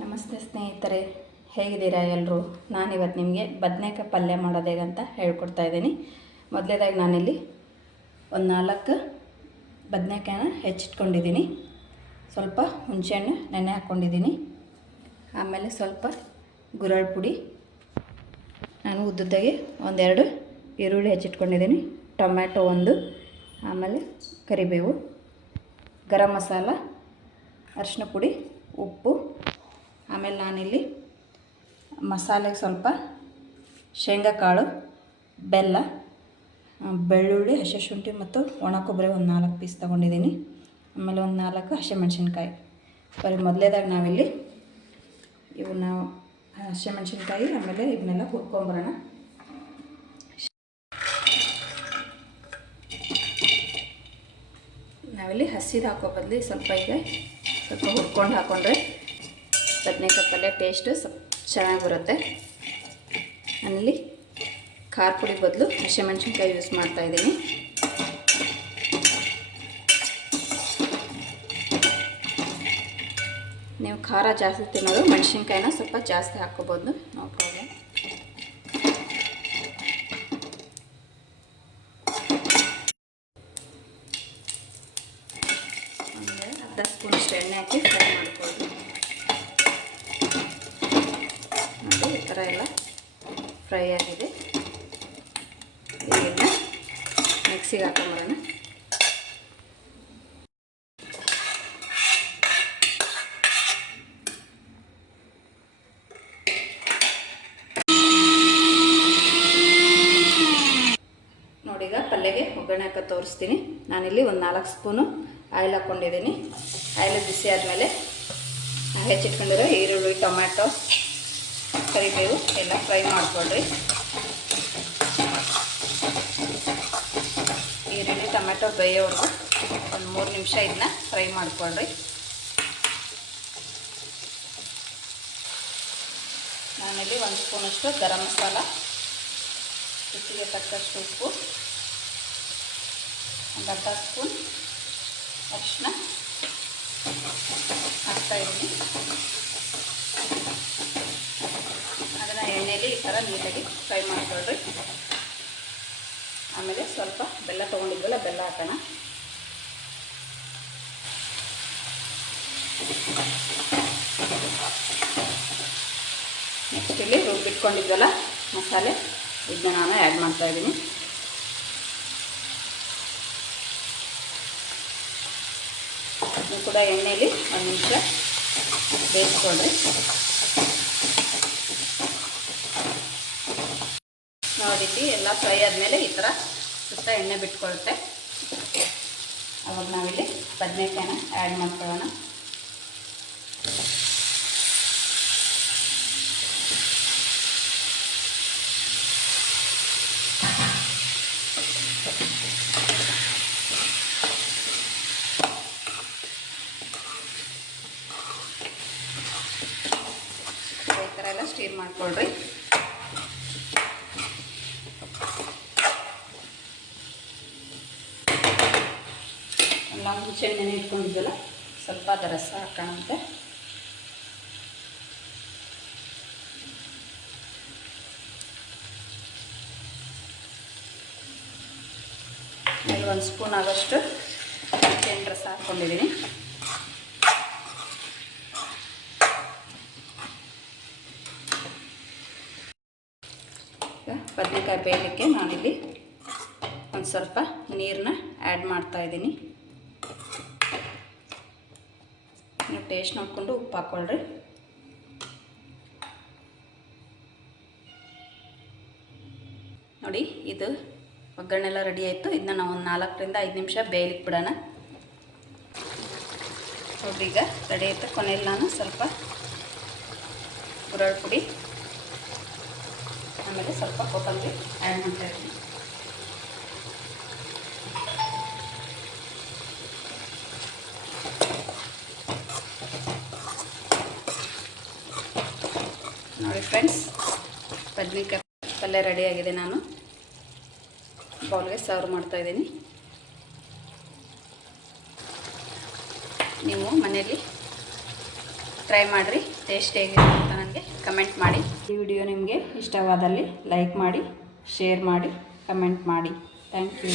ನಮಸ್ತೆ ಸ್ನೇಹಿತರೆ, ಹೇಗಿದ್ದೀರಾ ಎಲ್ಲರೂ ನಾನಿವತ್ತು ನಿಮಗೆ ಬದನೇಕಾಯಿ ಪಲ್ಯ ಮಾಡೋದು ಹೇಗಂತ ಹೇಳ್ಕೊಡ್ತಾ ಇದ್ದೀನಿ. ಮೊದಲೇದಾಗಿ ನಾನಿಲ್ಲಿ ಒಂದು ನಾಲ್ಕು ಬದನೇಕಾಯನ್ನ ಹೆಚ್ಚಿಟ್ಕೊಂಡಿದ್ದೀನಿ. ಸ್ವಲ್ಪ ಹುಣಸೆಹಣ್ಣು, ನೆನೆ ಹಾಕ್ಕೊಂಡಿದ್ದೀನಿ. ಆಮೇಲೆ ಸ್ವಲ್ಪ ಗುರಳ್ ಪುಡಿ. ನಾನು ಉದ್ದುದ್ದಾಗಿ ಒಂದೆರಡು ಈರುಳ್ಳಿ ಹೆಚ್ಚಿಟ್ಕೊಂಡಿದ್ದೀನಿ. ಟೊಮ್ಯಾಟೊ ಒಂದು, ಆಮೇಲೆ ಕರಿಬೇವು, ಗರಂ ಮಸಾಲ ಅರಿಶಿನ ಪುಡಿ, ಉಪ್ಪು. ಆಮೇಲೆ ನಾನಿಲ್ಲಿ ಮಸಾಲೆಗೆ ಸ್ವಲ್ಪ ಶೇಂಗಾಕಾಳು ಬೆಲ್ಲ ಬೆಳ್ಳುಳ್ಳಿ, ಹಸಿ ಶುಂಠಿ ಮತ್ತು ಒಣ ಕೊಬ್ಬರಿ ಒಂದು ನಾಲ್ಕು ಪೀಸ್ ತೊಗೊಂಡಿದ್ದೀನಿ ಆಮೇಲೆ ಒಂದು ನಾಲ್ಕು ಹಸಿಮೆಣ್ಸಿನ್ಕಾಯಿ ಬರೀ ಮೊದಲೇದಾಗ ನಾವಿಲ್ಲಿ ಇವನ್ನ ಹಸಿಮೆಣ್ಸಿನ್ಕಾಯಿ ಆಮೇಲೆ ಇವನ್ನೆಲ್ಲ ಹುರ್ಕೊಂಬರೋಣ ನಾವಿಲ್ಲಿ ಹಸಿದು ಹಾಕೋ ಬದಲು ಸ್ವಲ್ಪ ಈಗ ಸ್ವಲ್ಪ ಹುರ್ಕೊಂಡು ಹಾಕ್ಕೊಂಡ್ರೆ ಬದನೇಕಾಯಿ ಪಲ್ಯ ಟೇಸ್ಟು ಸ್ವಲ್ಪ ಚೆನ್ನಾಗಿ ಬರುತ್ತೆ. ಅಲ್ಲಿ ಖಾರ ಪುಡಿ ಬದಲು ಹಸಿಮೆಣ್ಸಿನ್ಕಾಯಿ ಯೂಸ್ ಮಾಡ್ತಾ ಇದ್ದೀನಿ. ನೀವು ಖಾರ ಜಾಸ್ತಿ ತಿನ್ನೋದು ಮೆಣಸಿನ್ಕಾಯಿನ ಸ್ವಲ್ಪ ಜಾಸ್ತಿ ಹಾಕ್ಕೋಬೋದು, ನೋ ಪ್ರಾಬ್ಲಮ್ ಅರ್ಧ ಸ್ಪೂನ್ ಅಷ್ಟು ಎಣ್ಣೆ ಹಾಕಿ ಫ್ರೈ ಮಾಡ್ಕೊಳ್ಳಿ ನೋಡಿ ಈ ಥರ ಎಲ್ಲ ಫ್ರೈ ಆಗಿದೆ. ಇದನ್ನು ಮಿಕ್ಸಿಗೆ ಹಾಕೊಂಬರೋಣ. ನೋಡಿ ಈಗ ಪಲ್ಯಗೆ ಒಗ್ಗರಣೆ ಹಾಕಿ ತೋರಿಸ್ತೀನಿ. ನಾನಿಲ್ಲಿ ಒಂದು ನಾಲ್ಕು ಸ್ಪೂನು ಆಯಿಲ್ ಹಾಕ್ಕೊಂಡಿದ್ದೀನಿ. ಆಯಿಲ್ ಬಿಸಿ ಆದಮೇಲೆ ಹೆಚ್ಚಿಟ್ಕೊಂಡಿರೋ ಈರುಳ್ಳಿ, ಟೊಮ್ಯಾಟೊ ಕರಿಬೇವು ಎಲ್ಲ ಫ್ರೈ ಮಾಡ್ಕೊಳ್ರಿ. ಈರುಳ್ಳಿ, ಟೊಮೆಟೊ ಬೇಯೋವರೆಗೂ ಒಂದು ಮೂರು ನಿಮಿಷ ಇದನ್ನ ಫ್ರೈ ಮಾಡ್ಕೊಳ್ರಿ. ನಾನಿಲ್ಲಿ ಒಂದು ಸ್ಪೂನಷ್ಟು ಗರಂ ಮಸಾಲ, ರುಚಿಗೆ ತಕ್ಕಷ್ಟು ಉಪ್ಪು, ಒಂದು ಅರ್ಧ ಸ್ಪೂನ್ ಅರಿಶಿನ ಹಾಕ್ತಾಯಿದ್ದೀನಿ ಅದನ್ನು ಎಣ್ಣೆಯಲ್ಲಿ ಈ ಥರ ನೀಟಾಗಿ ಫ್ರೈ ಮಾಡ್ಕೊಳ್ರಿ. ಆಮೇಲೆ ಸ್ವಲ್ಪ ಬೆಲ್ಲ ತೊಗೊಂಡಿದ್ವಲ್ಲ, ಬೆಲ್ಲ ಹಾಕೋಣ. ನೆಕ್ಸ್ಟ್ ಇಲ್ಲಿ ರುಬ್ಬಿಟ್ಕೊಂಡಿದ್ವಲ್ಲ ಮಸಾಲೆ. ಇದನ್ನ ನಾನು ಆ್ಯಡ್ ಮಾಡ್ತಾ ಇದ್ದೀನಿ. ನೀವು ಕೂಡ ಎಣ್ಣೆಯಲ್ಲಿ ಒಂದು ನಿಮಿಷ ಬೇಯಿಸ್ಕೊಳ್ರಿ. ನೋಡಿದ್ದು ಎಲ್ಲ ಫ್ರೈ ಆದಮೇಲೆ ಈ ಥರ ಸುತ್ತ ಎಣ್ಣೆ ಬಿಟ್ಕೊಳುತ್ತೆ. ಅವಾಗ ನಾವಿಲ್ಲಿ ಬದನೆಕಾಯಿನ ಆ್ಯಡ್ ಮಾಡ್ಕೊಳ್ಳೋಣ. ಈ ಥರ ಎಲ್ಲ ಸ್ಟೀರ್ ಮಾಡ್ಕೊಳ್ರಿ. ಎಲ್ಲ ಮುಂಚೆ ನೆನೆ ಸ್ವಲ್ಪ ಅದ ರಸ ಹಾಕೋಣಂತೆ. ಒಂದು ಸ್ಪೂನ್ ಆಗೋಷ್ಟು ಚಿಕನ್ ರಸ ಹಾಕ್ಕೊಂಡಿದ್ದೀನಿ. ಬದನೆಕಾಯಿ ಬೇಯಲಿಕ್ಕೆ ನಾನಿಲ್ಲಿ ಒಂದು ಸ್ವಲ್ಪ ನೀರನ್ನ ಆ್ಯಡ್ ಮಾಡ್ತಾ ಟೇಸ್ಟ್ ನೋಡಿಕೊಂಡು ಉಪ್ಪು ಹಾಕ್ಕೊಳ್ರಿ ನೋಡಿ, ಇದು ಒಗ್ಗರಣೆ ಎಲ್ಲ ರೆಡಿ ಆಯಿತು. ಇದನ್ನ ನಾವು ಒಂದು ನಾಲ್ಕರಿಂದ ಐದು ನಿಮಿಷ ಬೇಯಲಿಕ್ಕೆ ಬಿಡೋಣ. ನೋಡ್ರಿ, ಈಗ ರೆಡಿ ಆಯಿತು. ಕೊನೆಯಲ್ಲಿ ನಾನು ಸ್ವಲ್ಪ ಗುರಳ್ ಪುಡಿ, ಆಮೇಲೆ ಸ್ವಲ್ಪ ಕೊತ್ತಂಬರಿ ಆ್ಯಡ್ ಮಾಡ್ತಾ ಇದ್ದೀನಿ ನೋಡಿ ಫ್ರೆಂಡ್ಸ್ ಬದ್ನಿಕಾಯಿ ಪಲ್ಯ ರೆಡಿಯಾಗಿದೆ ನಾನು. ಬೌಲ್ಗೆ ಸರ್ವ್ ಮಾಡ್ತಾಯಿದ್ದೀನಿ ನೀವು ಮನೆಯಲ್ಲಿ ಟ್ರೈ ಮಾಡಿರಿ ಟೇಸ್ಟ್ ಹೇಗಿದೆ ಅಂತ ನನಗೆ ಕಮೆಂಟ್ ಮಾಡಿ. ಈ ವಿಡಿಯೋ ನಿಮಗೆ ಇಷ್ಟವಾದಲ್ಲಿ ಲೈಕ್ ಮಾಡಿ ಶೇರ್ ಮಾಡಿ ಕಮೆಂಟ್ ಮಾಡಿ. Thank you